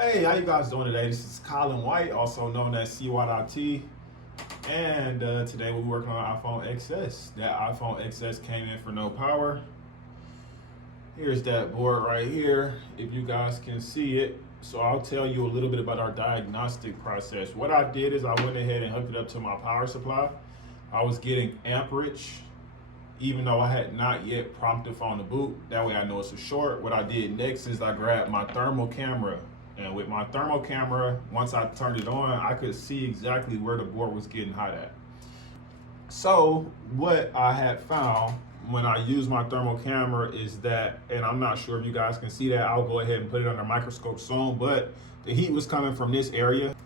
Hey, how you guys doing today? This is Colin White, also known as CY.T. And today we're working on iPhone XS. That iPhone XS came in for no power. Here's that board right here, if you guys can see it. So I'll tell you a little bit about our diagnostic process. What I did is I went ahead and hooked it up to my power supply. I was getting amperage, even though I had not yet prompted phone to boot. That way I know it's a short. What I did next is I grabbed my thermal camera. And with my thermal camera, once I turned it on, I could see exactly where the board was getting hot at. So what I had found when I used my thermal camera is that, and I'm not sure if you guys can see that, I'll go ahead and put it under microscope soon, but the heat was coming from this area.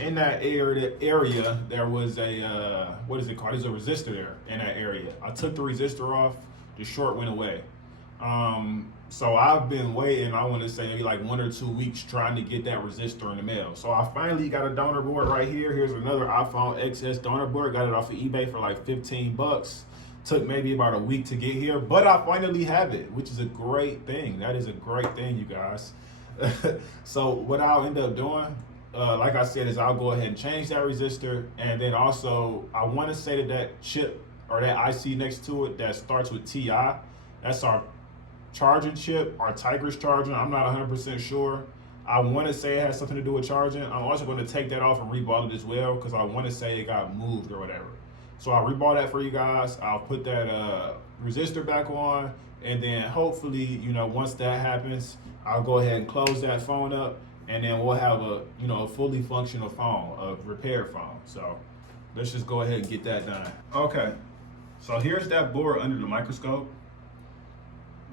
In that area, there was a, what is it called? There's a resistor there in that area. I took the resistor off, the short went away. So I've been waiting, I want to say maybe like 1 or 2 weeks trying to get that resistor in the mail. So I finally got a donor board right here. Here's another iPhone XS donor board. Got it off of eBay for like 15 bucks. Took maybe about a week to get here, but I finally have it, which is a great thing. That is a great thing, you guys. So what I'll end up doing, like I said, is I'll go ahead and change that resistor. And then also, I want to say that chip or that IC next to it that starts with TI, that's our charging chip, our Tigris charging. I'm not 100% sure. I want to say it has something to do with charging. I'm also going to take that off and reball it as well because I want to say it got moved or whatever. So I'll reball that for you guys. I'll put that resistor back on, and then hopefully, you know, once that happens, I'll go ahead and close that phone up, and then we'll have a, you know, a fully functional phone, a repaired phone. So let's just go ahead and get that done. Okay, so here's that board under the microscope.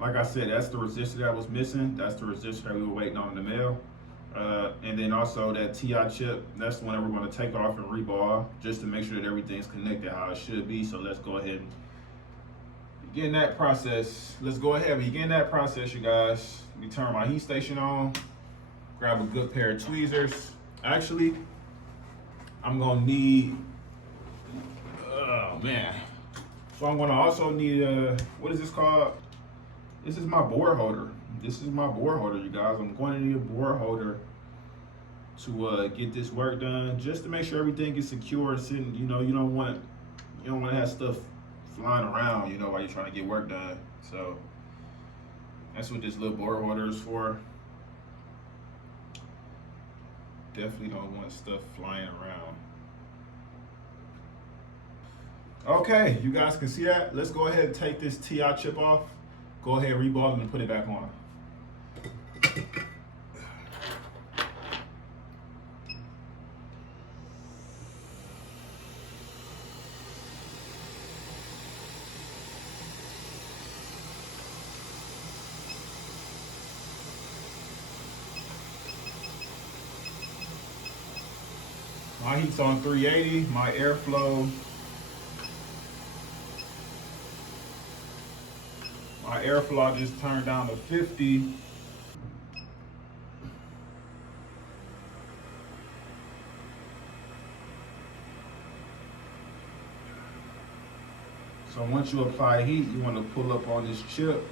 Like I said, that's the resistor that was missing. That's the resistor that we were waiting on in the mail. And then also that TI chip, that's the one that we're going to take off and reball just to make sure that everything's connected how it should be. So let's go ahead and begin that process. Let's go ahead and begin that process, you guys. Let me turn my heat station on, grab a good pair of tweezers. Actually, I'm going to need, oh man. So I'm going to also need, what is this called? This is my board holder. This is my board holder, you guys. I'm going to need a board holder to get this work done, just to make sure everything is secure. Sitting, you know, you don't want to have stuff flying around, you know, while you're trying to get work done. So that's what this little board holder is for. Definitely don't want stuff flying around. Okay, you guys can see that. Let's go ahead and take this TI chip off. Go ahead, reball it and put it back on. My heat's on 380, my airflow. My airflow just turned down to 50. So once you apply heat, you want to pull up on this chip.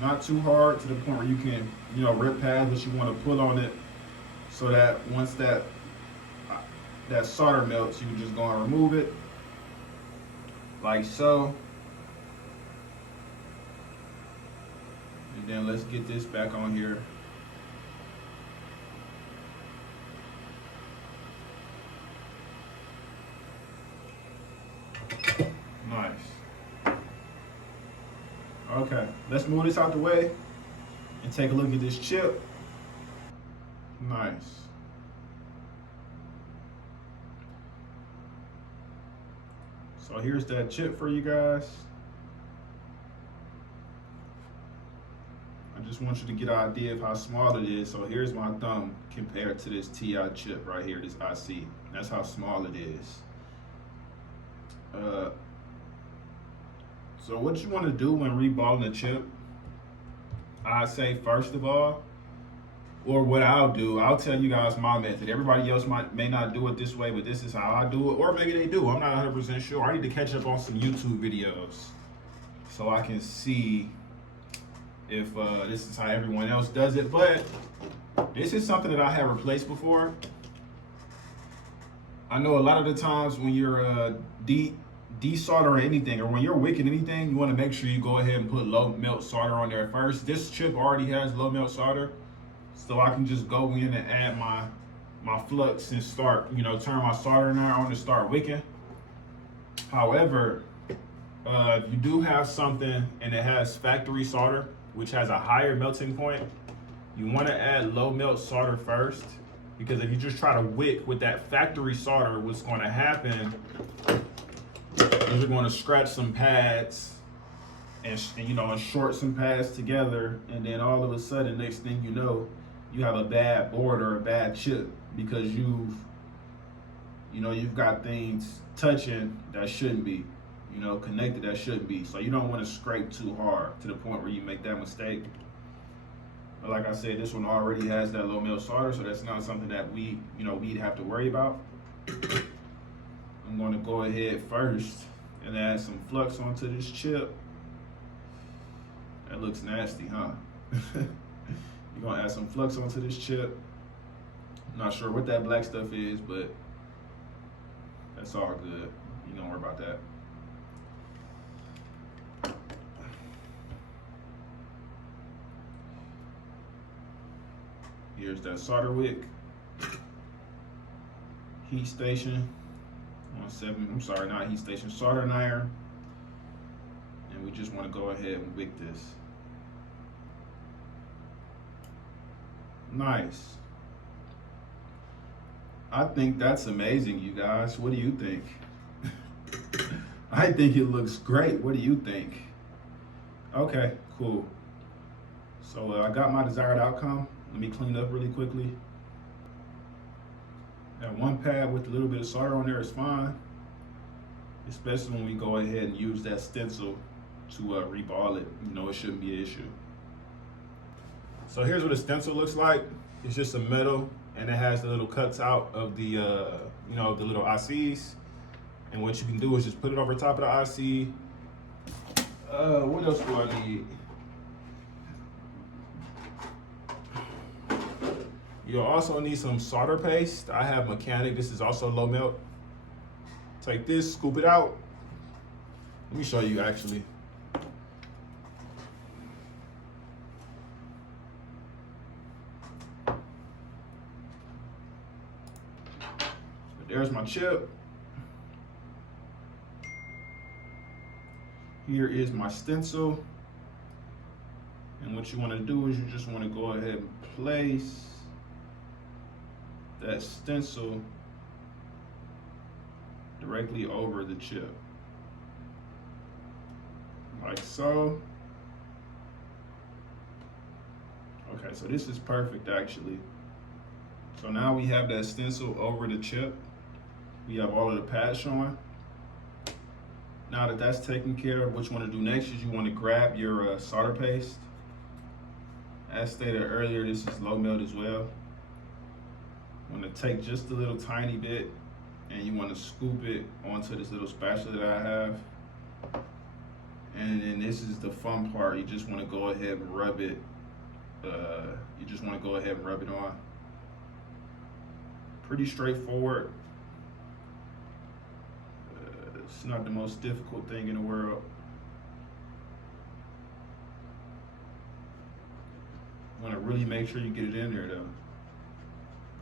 Not too hard to the point where you can, you know, rip past, but you want to pull on it so that once that solder melts, you can just go and remove it like so. And then let's get this back on here. Nice. Okay, let's move this out the way and take a look at this chip. Nice. So here's that chip for you guys. I just want you to get an idea of how small it is. So here's my thumb compared to this TI chip right here, this IC. That's how small it is. So what you want to do when reballing a chip, I say first of all, or what I'll do, I'll tell you guys my method. Everybody else may not do it this way, but this is how I do it, or maybe they do. I'm not 100% sure. I need to catch up on some YouTube videos so I can see if this is how everyone else does it, but this is something that I have replaced before. I know a lot of the times when you're desoldering anything, or when you're wicking anything, you want to make sure you go ahead and put low melt solder on there first. This chip already has low melt solder, so I can just go in and add my flux and start, turn my soldering iron on to start wicking. However, if you do have something and it has factory solder, which has a higher melting point, you want to add low melt solder first, because if you just try to wick with that factory solder, what's going to happen is you're going to scratch some pads and short some pads together, and then all of a sudden, next thing you know, you have a bad board or a bad chip because you've got things touching that shouldn't be, connected that shouldn't be. So you don't want to scrape too hard to the point where you make that mistake. But like I said, this one already has that low melt solder, so that's not something that we'd have to worry about. I'm going to go ahead first and add some flux onto this chip. That looks nasty, huh? You're going to add some flux onto this chip. Not sure what that black stuff is, but that's all good. You don't worry about that. Here's that solder wick. Heat station. Not heat station, soldering iron. And we just want to go ahead and wick this. Nice. I think that's amazing, you guys. What do you think? I think it looks great. What do you think? Okay, cool. So I got my desired outcome. Let me clean up really quickly. That one pad with a little bit of solder on there is fine, especially when we go ahead and use that stencil to reball it. It shouldn't be an issue. So here's what a stencil looks like. It's just a metal, and it has the little cuts out of the the little ICs. And what you can do is just put it over top of the IC. What else do I need? You'll also need some solder paste. I have mechanic. This is also low melt. Take this, scoop it out. Let me show you actually. There's my chip. Here is my stencil. And what you want to do is you just want to go ahead and place that stencil directly over the chip. Like so. Okay, so this is perfect actually. So now we have that stencil over the chip. We have all of the pads showing. Now that that's taken care of, what you want to do next is you want to grab your solder paste. As stated earlier, this is low melt as well. You want to take just a little tiny bit and you want to scoop it onto this little spatula that I have. And then this is the fun part. You just want to go ahead and rub it. On. Pretty straightforward. It's not the most difficult thing in the world. You want to really make sure you get it in there though.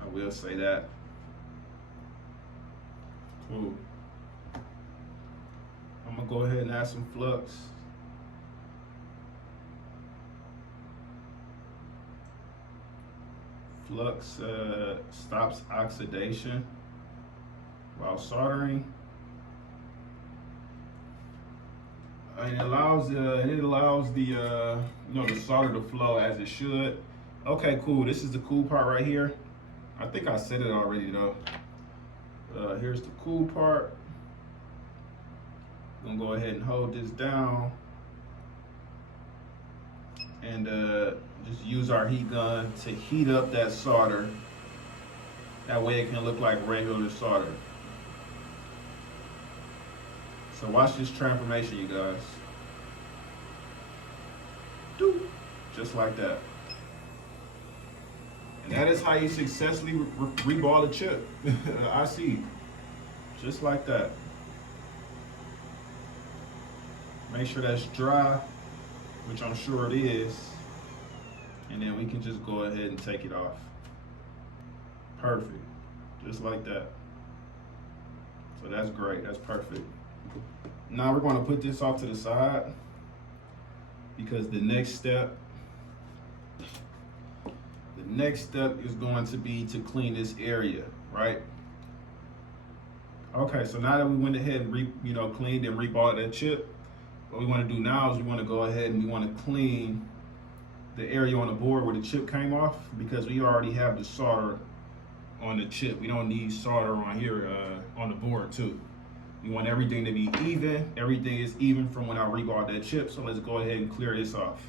I will say that. Cool. I'm gonna go ahead and add some flux. Flux stops oxidation while soldering. And it allows the the solder to flow as it should. Okay, cool. This is the cool part right here. I think I said it already though. Here's the cool part. I'm gonna go ahead and hold this down and just use our heat gun to heat up that solder. That way it can look like regular solder. So watch this transformation, you guys. Doo. just like that. And that is how you successfully reball a chip. I see, just like that. Make sure that's dry, which I'm sure it is. And then we can just go ahead and take it off. Perfect, just like that. So that's great, that's perfect. Now we're gonna put this off to the side because the next step is going to be to clean this area, right? Okay, so now that we went ahead and cleaned and reballed that chip, what we want to do now is we want to go ahead and we want to clean the area on the board where the chip came off, because we already have the solder on the chip. We don't need solder on here on the board too. We want everything to be even. Everything is even from when I reballed that chip. So let's go ahead and clear this off.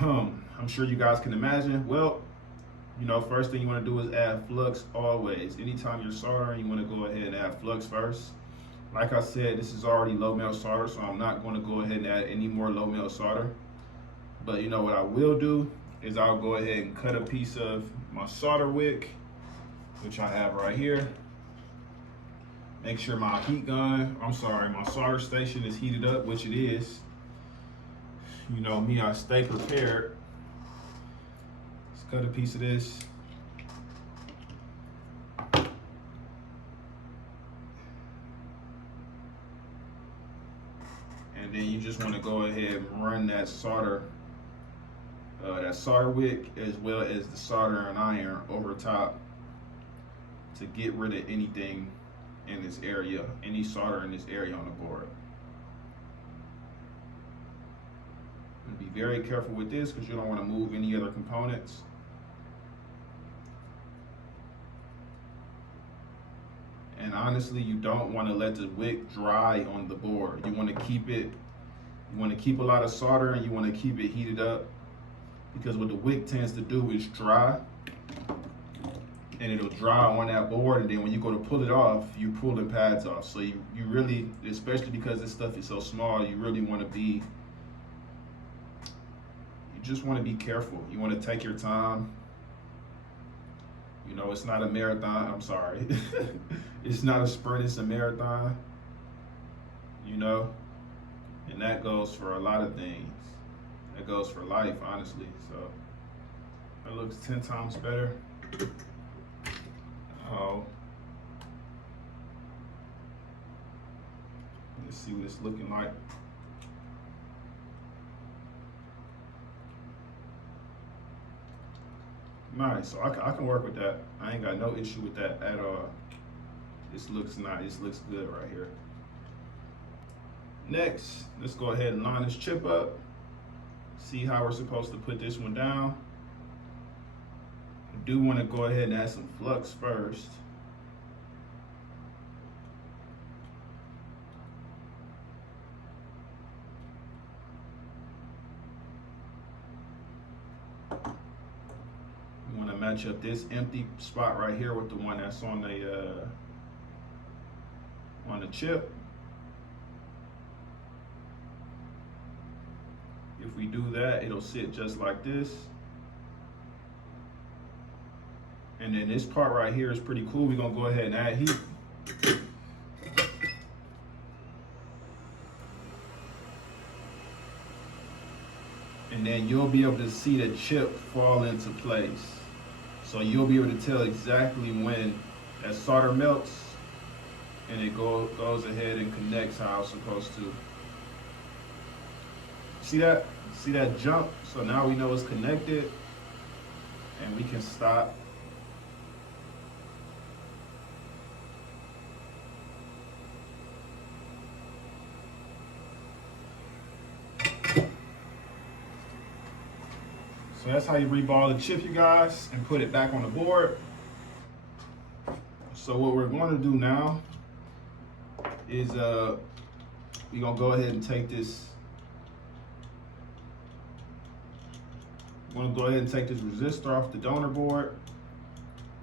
I'm sure you guys can imagine. Well, first thing you want to do is add flux always. Anytime you're soldering, you want to go ahead and add flux first. Like I said, this is already low melt solder, so I'm not going to go ahead and add any more low melt solder. But what I will do is I'll go ahead and cut a piece of my solder wick, which I have right here. Make sure my my solder station is heated up, which it is. You know me, I stay prepared. Let's cut a piece of this. And then you just want to go ahead and run that solder wick as well as the soldering iron over top to get rid of anything in this area, any solder in this area on the board. And be very careful with this because you don't want to move any other components. And honestly, you don't want to let the wick dry on the board. You want to keep it, you want to keep a lot of solder and you want to keep it heated up, because what the wick tends to do is dry, and it'll dry on that board, and then when you go to pull it off, you're pulling pads off. So you really, especially because this stuff is so small, you really want to be, you just want to be careful. You want to take your time. It's not a marathon. I'm sorry. It's not a sprint, it's a marathon. And that goes for a lot of things. That goes for life, honestly. So that looks 10 times better. Oh. Let's see what it's looking like. Nice, so I can work with that. I ain't got no issue with that at all. This looks nice, this looks good right here. Next, let's go ahead and line this chip up. See how we're supposed to put this one down. I do want to go ahead and add some flux first. We want to match up this empty spot right here with the one that's on the chip. If we do that, it'll sit just like this. And then this part right here is pretty cool. We're gonna go ahead and add heat. And then you'll be able to see the chip fall into place. So you'll be able to tell exactly when that solder melts and it goes ahead and connects how it's supposed to. See that? See that jump? So now we know it's connected and we can stop. So that's how you reball the chip, you guys, and put it back on the board. So what we're going to do now is we're gonna go ahead and take this. I'm gonna go ahead and take this resistor off the donor board.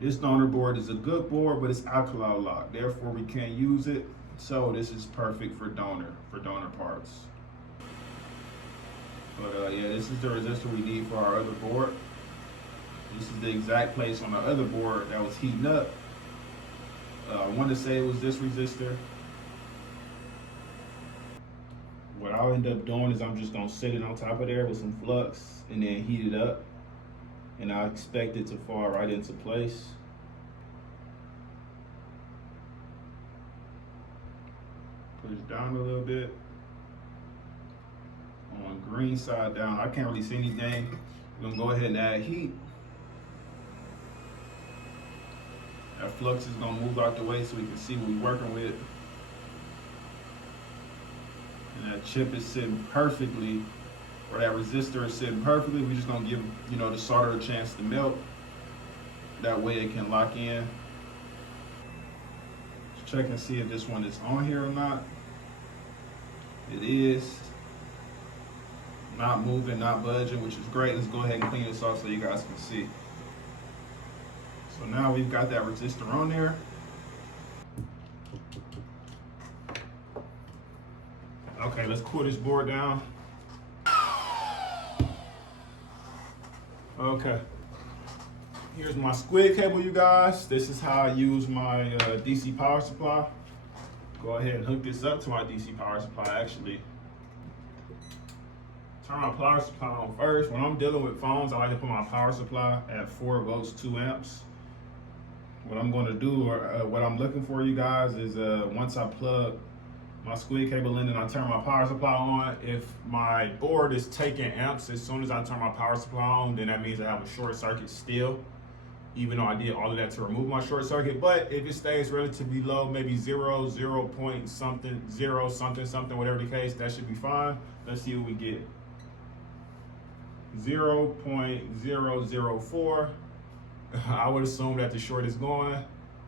This donor board is a good board, but it's alkali locked. Therefore, we can't use it. So this is perfect for donor parts. But yeah, this is the resistor we need for our other board. This is the exact place on the other board that was heating up. I wanted to say it was this resistor. What I'll end up doing is I'm just gonna sit it on top of there with some flux and then heat it up. And I expect it to fall right into place. Push down a little bit. On green side down, I can't really see anything. We're gonna go ahead and add heat. That flux is gonna move out the way so we can see what we're working with. And that chip is sitting perfectly, or that resistor is sitting perfectly. We're just gonna give, the solder a chance to melt. That way it can lock in. Let's check and see if this one is on here or not. It is. Not moving, not budging, which is great. Let's go ahead and clean this off so you guys can see. So now we've got that resistor on there. Okay, let's cool this board down. Okay, here's my squid cable, you guys. This is how I use my DC power supply. Go ahead and hook this up to my DC power supply, actually. Turn my power supply on first. When I'm dealing with phones, I like to put my power supply at 4 volts, 2 amps. What I'm gonna do, or what I'm looking for, you guys, is once I plug my squid cable in and I turn my power supply on, if my board is taking amps as soon as I turn my power supply on, then that means I have a short circuit still, even though I did all of that to remove my short circuit. But if it stays relatively low, maybe 0 point something, 0 something something, whatever the case, that should be fine. Let's see what we get. 0.004. I would assume that the short is going.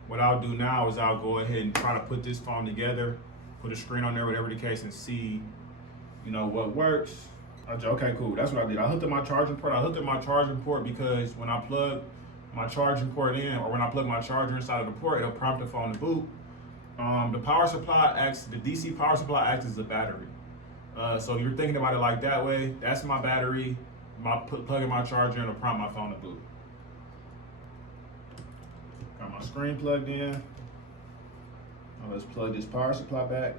What I'll do now is I'll go ahead and try to put this phone together, put a screen on there, whatever the case, and see, what works. Okay, cool. That's what I did. I hooked up my charging port. I hooked up my charging port because when I plug my charging port in, or when I plug my charger inside of the port, it'll prompt the phone to boot. The power supply acts, the DC power supply acts as a battery. So you're thinking about it like that way. That's my battery. Plugging my charger in will prompt my phone to boot. Got my screen plugged in. Now let's plug this power supply back.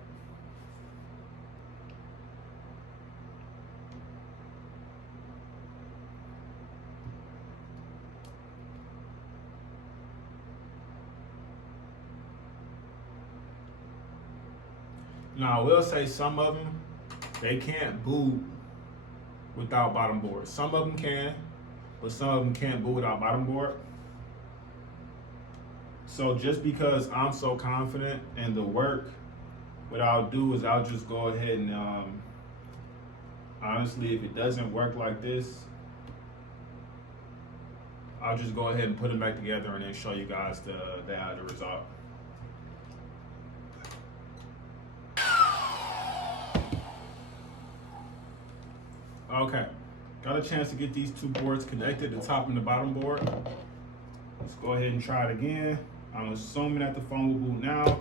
Now I will say some of them, they can't boot without bottom board. Some of them can, but some of them can't boot without bottom board. So just because I'm so confident in the work, what I'll do is I'll just go ahead and, honestly, if it doesn't work like this, I'll just go ahead and put them back together and then show you guys the result. Okay, got a chance to get these two boards connected, the top and the bottom board. Let's go ahead and try it again. I'm assuming that the phone will boot now.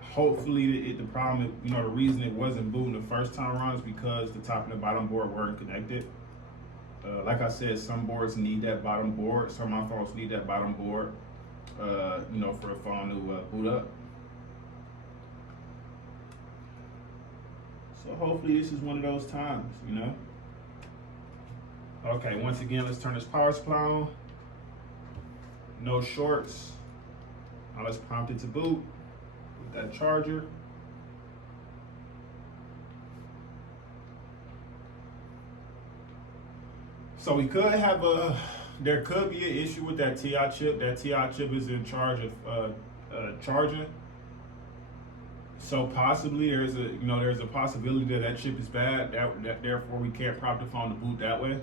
Hopefully the problem, the reason it wasn't booting the first time around is because the top and the bottom board weren't connected. Like I said, some boards need that bottom board. Some of my phones need that bottom board, for a phone to boot up. So hopefully this is one of those times, Okay, once again, let's turn this power supply on. No shorts. Now let's prompt it to boot with that charger. So we could have there could be an issue with that TI chip. That TI chip is in charge of charging. So possibly there's a possibility that chip is bad. That therefore we can't prompt the phone to boot that way.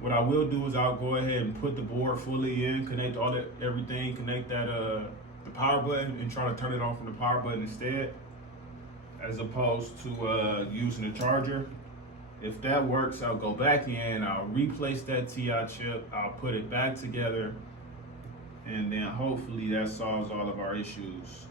What I will do is I'll go ahead and put the board fully in, connect everything, connect that the power button, and try to turn it on from the power button instead, as opposed to using the charger. If that works, I'll go back in, I'll replace that TI chip, I'll put it back together, and then hopefully that solves all of our issues.